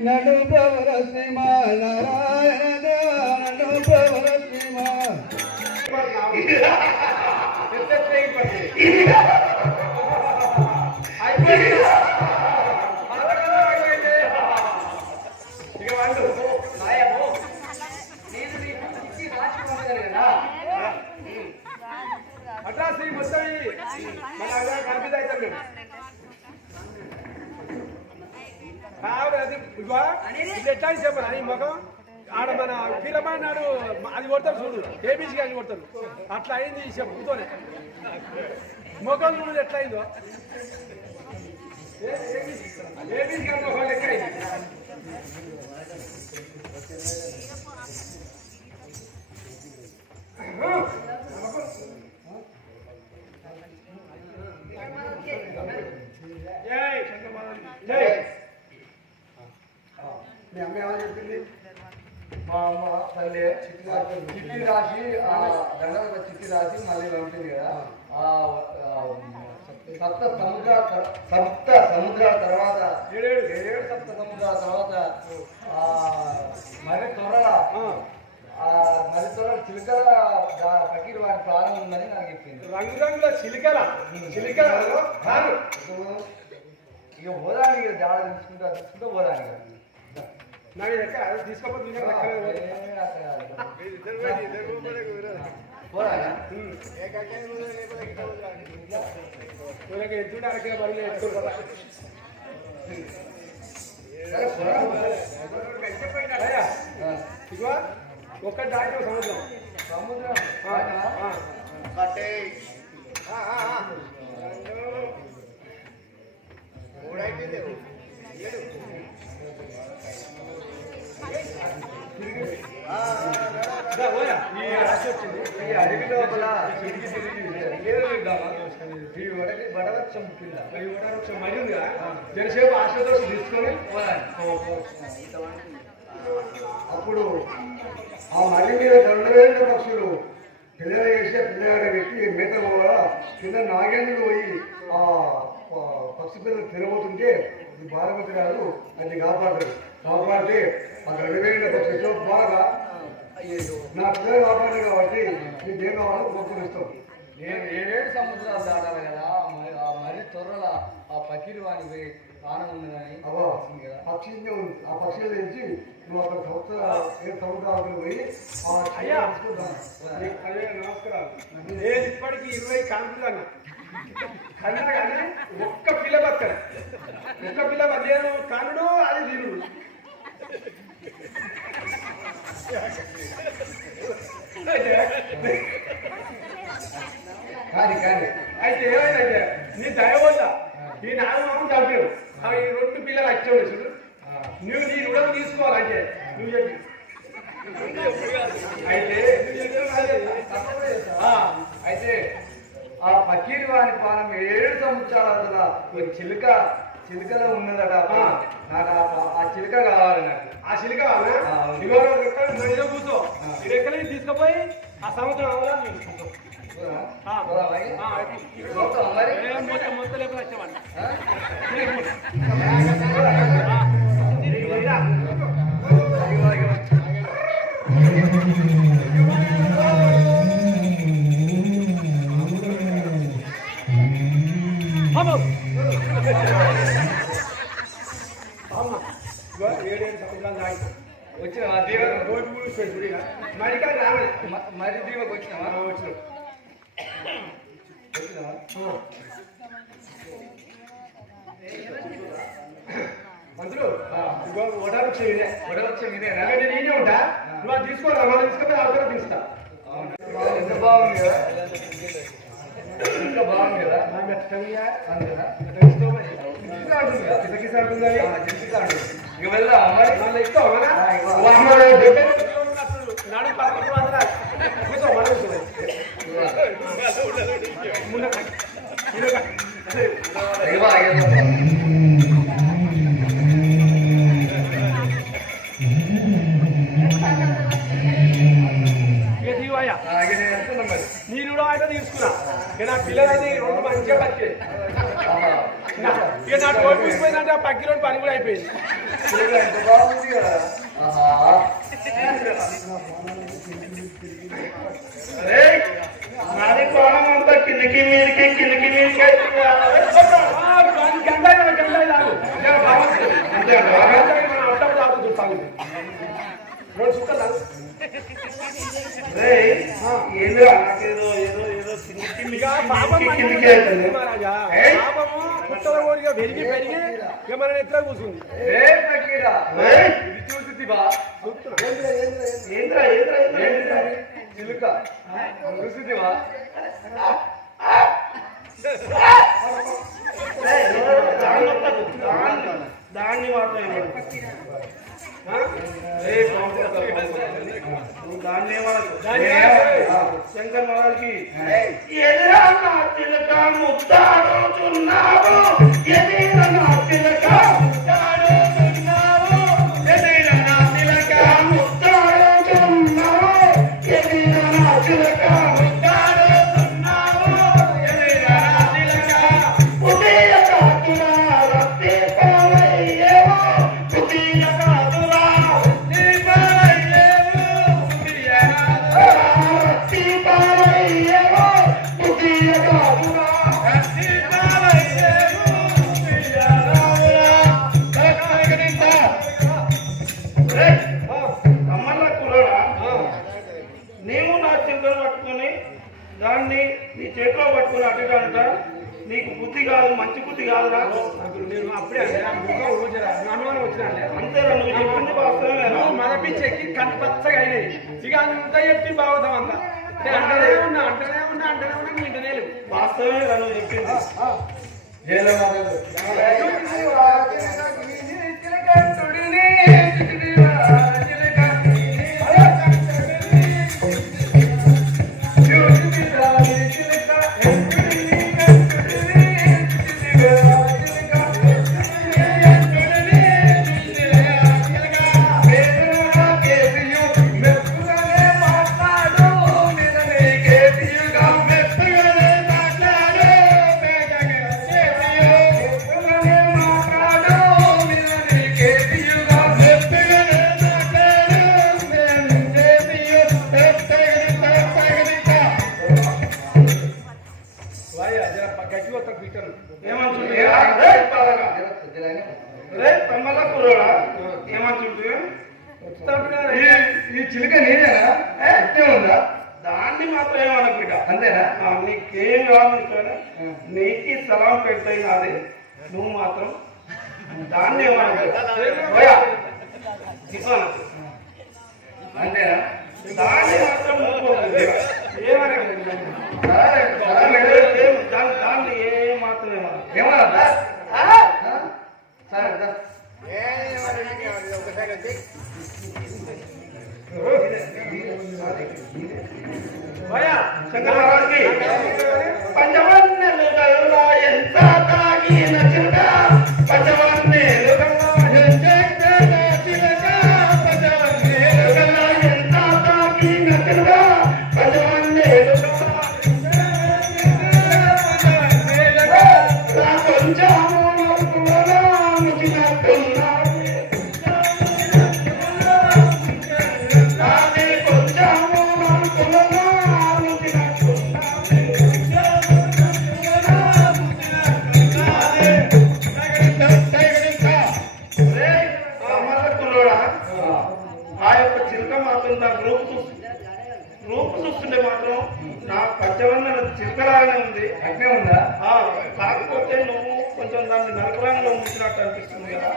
நடுபவரசிமா Narayanadeva நடுபவரசிமா I ఎట్లా అని చెప్పాను అది ముఖం ఆడ మన కీలమైన నాడు అది కొడతారు చూడు ఏబీసీ అని కొడతారు. అట్లా అయింది ఈ చెప్పుతోనే ముఖం చూడదు ఎట్లా అయిందో. ఏబీసీ గారి ముఖం లెక్క అయింది. చిట్టి రాసి ఆ దండల చిట్టి రాసి మళ్ళీ పంపింది కదా. సప్త సముద్రాల తర్- సప్త సముద్రాల తర్వాత ఏడేడు. ఏడేడు సప్త సముద్రాల తర్వాత ఆ మరి త్వరల ఆ. మరి త్వరల చిలుకల పకీర్ వారి ప్రాణం ఉందని నాకు చెప్పింది. రంగురంగుల చిలికల చిలికలలో ఇప్పుడు ఇక పోదాని ఇక జాడ తీసుకుంటా తీసుకుంటూ పోదాని ఎత్తుంటే అరకే బరువులు ఎత్తుకోరు. ఇదిగో ఒక్క దాటి ఒక సముద్రం? సముద్రం ఆ, వచ్చింది. ఈ అడవి లోపల తిరిగి తిరిగి ఏరు ఈ వడకి వడవచ్చం పిల్ల ఈ వృక్షం మరి ఉంది జనసేపు తీసుకొని అప్పుడు ఆ మళ్ళీ మీద రెండు పక్షులు పిల్లలు వేసి పిల్లగాడ పెట్టి మేత కూడా కింద నాగేంద్రుడు పోయి ఆ పక్షి పిల్లలు తినబోతుంటే ఇది భారపతి గారు అది కాపాడరు కాపాడితే ఆ రెండు వేల పక్షులు బాగా నా పిల్లలు కాపాడారు కాబట్టి మీకు ఏం కావాలో కోరుకునిస్తాం నేను ఏడేడు సముద్రాలు దాటాలి కదా ఆ మరి- త్వరల ఆ ప్రాణం ఉందని అవా తెలిసింది కదా పక్షినే ఉంది. ఆ పక్షి తెచ్చి నువ్వు అక్కడ సంవత్సర ఏ సముద్రాలకు పోయి ఆ అయ్యా. నమస్కారాలు. నేను ఇప్పటికి ఇరవై కాన్పులు అన్నా. కన్నా కానీ ఒక్క పిల్ల బతకడ ఒక్క పిల్ల నేను కనుడు అది తినుడు. కానీ కానీ అయితే ఏమైందంటే నీ దయ వల్ల ఈ నాలుగు మామూలు అవి ఈ రెండు పిల్లలు వచ్చాడు చూడు నువ్వు నీ రుణం తీసుకోవాలంటే నువ్వు చెప్పి అయితే ఆ, అయితే ఆ పకీరు వాని పానం ఏడు సంవత్సరాల కదా ఒక చిలుక చిలుకలో ఉన్నదట. నాకు ఆ చిలుక కావాలి నాకు. ఆ రెక్కలు ఈ రెక్కలని తీసుకుపోయి ఆ మరి? ఏ మొత్తం మొత్తం లేకుండా వచ్చామంట ఆ? వచ్చిన ఆ దీవెన రోజు మూడు గుడిగా మరి ఇక్కడ రావాలి. మరి దీవెకి వచ్చినావా? వచ్చినాం. వచ్చినావా? మంత్రులు ఇదిగో ఓటాలు వచ్చేది వడవచ్చం ఇదేనా అలాగే నేనే ఉంటా? నువ్వు అది తీసుకోరా? మనం తీసుకొని అవతల తీస్తా. అవునా? ఎంత బాగుంది కదా? ఎంత బాగుంది కదా? నాకు మరి. కిసకిస అంటుంది కదా, కిసకిస అంటుంది అది. ఇక వెళ్దాం మరి మళ్ళీ ఎక్కువ అవునా? ఆ, ఎక్కువ. ఓ అమ్మ, నేను ఇక నాకు ఓటు పూసిపోయిందంటే ఆ పక్కిలో పని కూడా అయిపోయింది. నాది కోణం అంతా కిందకి మీదకి కిందకి మీదకి ఏదో ఏదో ఏదో ఎత్తల కోరిక పెరిగి పెరిగి ఇక మన ఎట్లా కూర్చుంది చూసివా చిలుక చూసివా దాన్ని మాత్రమే శంకర్ మహారాజ్ కి ఎదురా నా తిలక ముద్దాడు చున్నావు ఎదురా నా తిలక జైల్లో ఇది చిలుక లేదా ఇట్టే ఉందా? దాన్ని మాత్రం ఏమనుకుంటా? అంతేనా? నీకేం కావాలనుకున్నా నీకు సలాం పెడతాయి నాది. నువ్వు మాత్రం దాన్ని ఏమనుకుంటా? అంతేనా? దాన్ని మాత్రం ఏమనుకుంటా? దాన్ని ఏ ఏమన్నా సరే ఒకసారి పంచవర్ణలు గల్లా ఎంత తాగిన కాలంలో ఉంచినట్టు అనిపిస్తుంది కదా.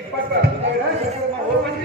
ఇప్పటి ఓపెన్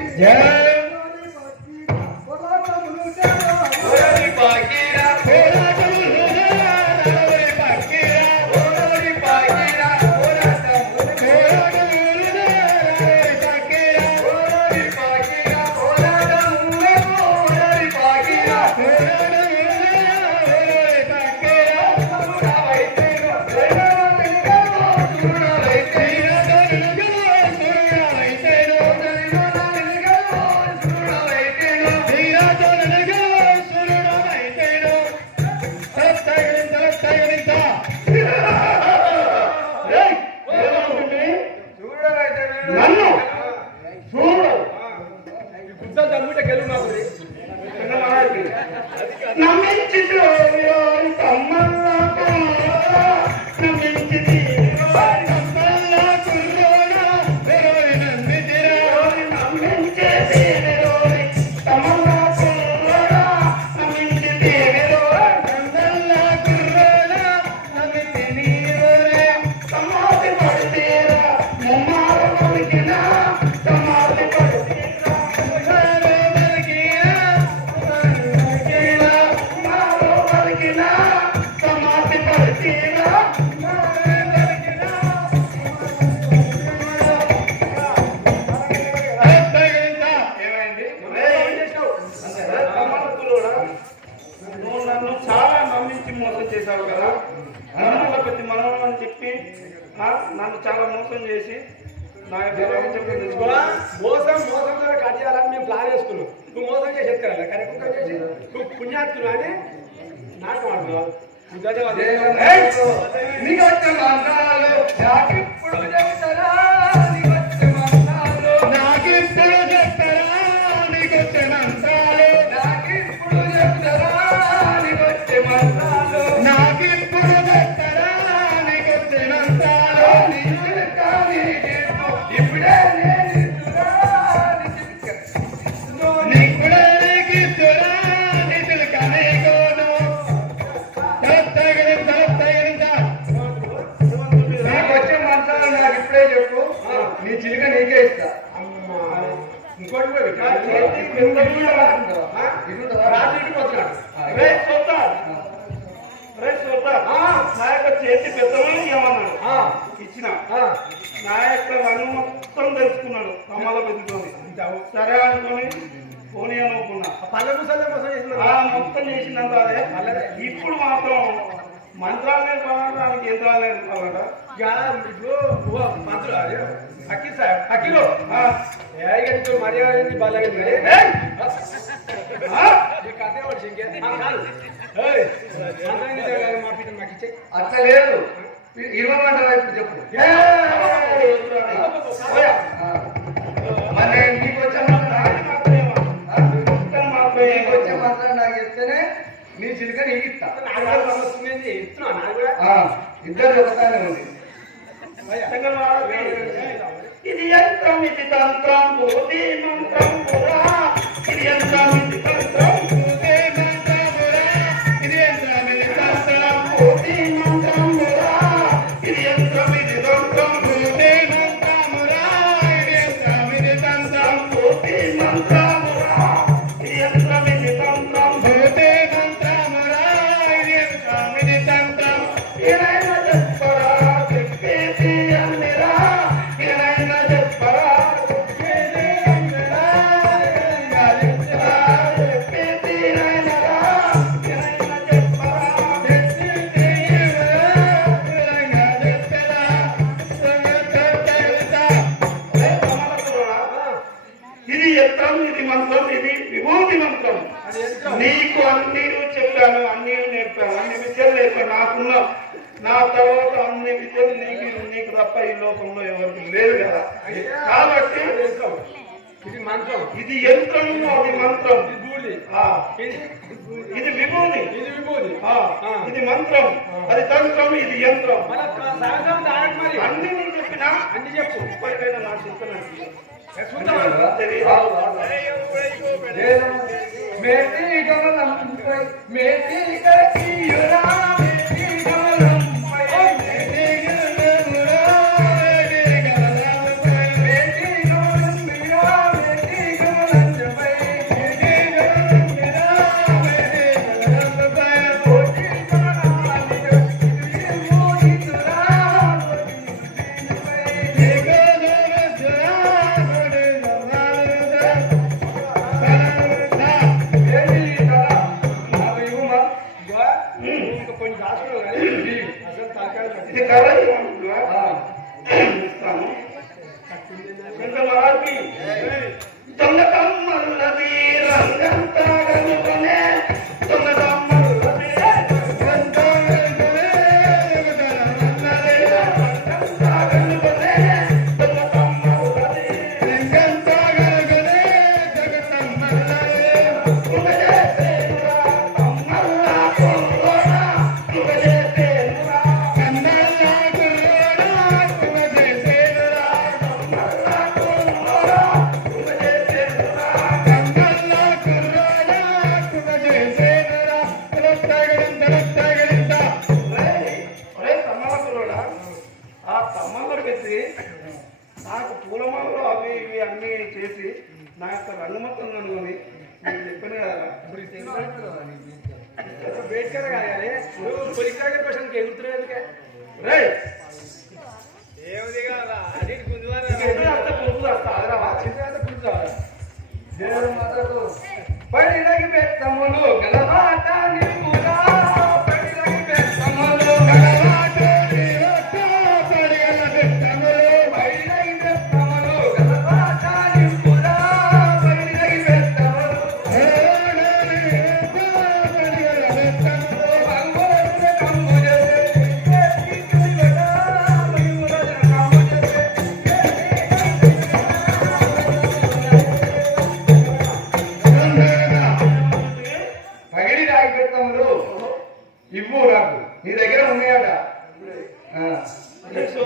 ఇప్పుడు మాత్రం మంత్రాలు నేర్పాలంటే కేంద్రాలు నేర్పాలంట అదే సార్ మర్యాద బాలేదు ఇరవై మంటారా ఇప్పుడు చెప్పు మరి వెలిగిస్తా ఇద్దరు ఒకసారి ఉంది. ఇది యంత్రం ఇది తంత్రం ఇది యంత్రం ఇది విభూతి ఇది విభూతి ఇది మంత్రం. అది తంత్రం ఇది యంత్రం. అన్ని చెప్పినా చెప్పిన? అన్ని చెప్పు. ఇప్పటికైనా నాకు చెప్తున్నాను. మేతి మేటీ వెయిట్ కరగాలి పొలికరగా క్వశ్చన్ ఎగురుతున్నాయి ఎందుకే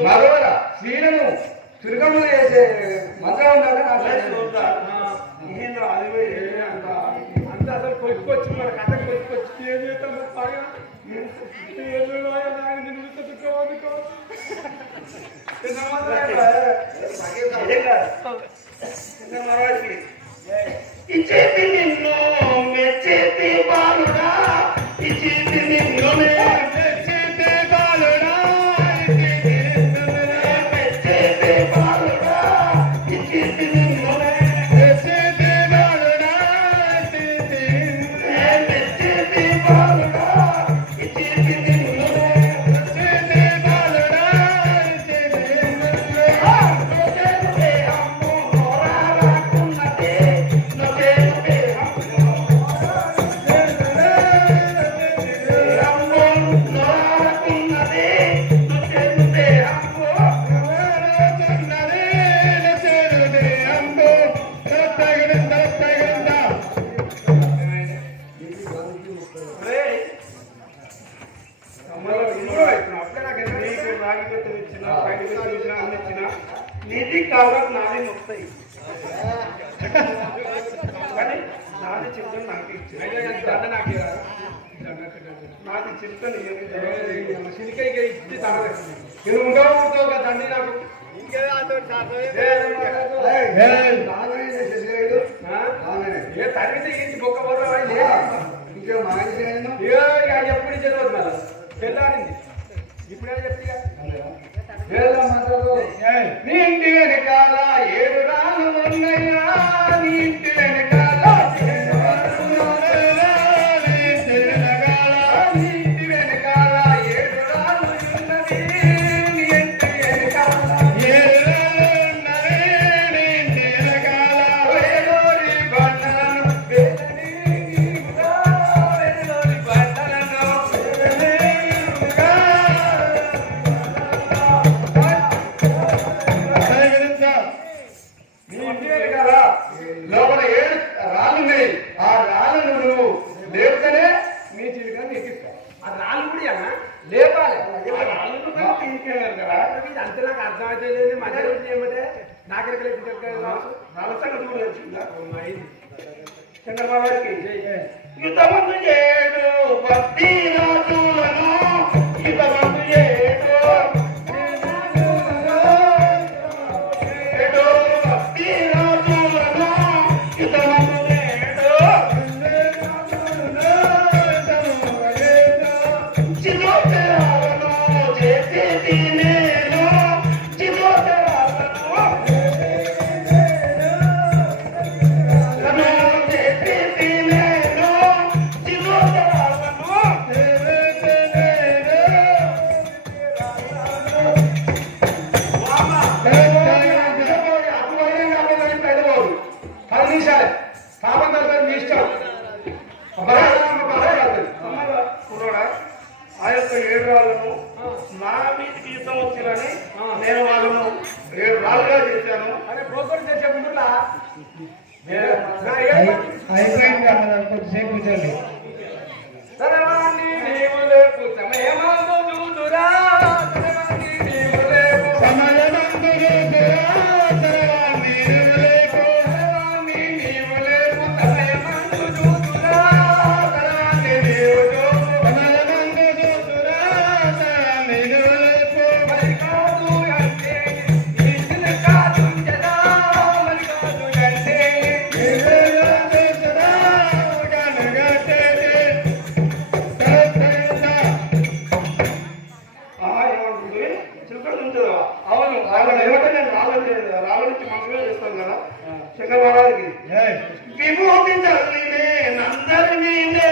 మరోల స్త్రీలను తిరగములు చేసే మంత్రం అంత అసలు కొట్టుకొచ్చి మన కథ కొట్టుకొచ్చి ఏం చేస్తాం మరవాడికి ఇచ్చే వేల మందలు నీ ఇంటి వెనకాల ఏడు शंकर बाबा की जय। गीता मंदिर भक्ति नाथ వాళ్ళను నా మీద యుద్ధం వచ్చిందని నేను వాళ్ళను ఏడు రాళ్ళుగా చేశాను. అయిపోయింది అన్నదాన్ని కొద్దిసేపు కూర్చోండి. সেখানে বিভূতি চলিবে নন্দর বিনে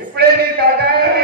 ఇప్పుడే నీ తాటాన్ని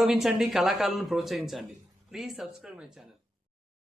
గౌరవించండి కళాకారులను ప్రోత్సహించండి.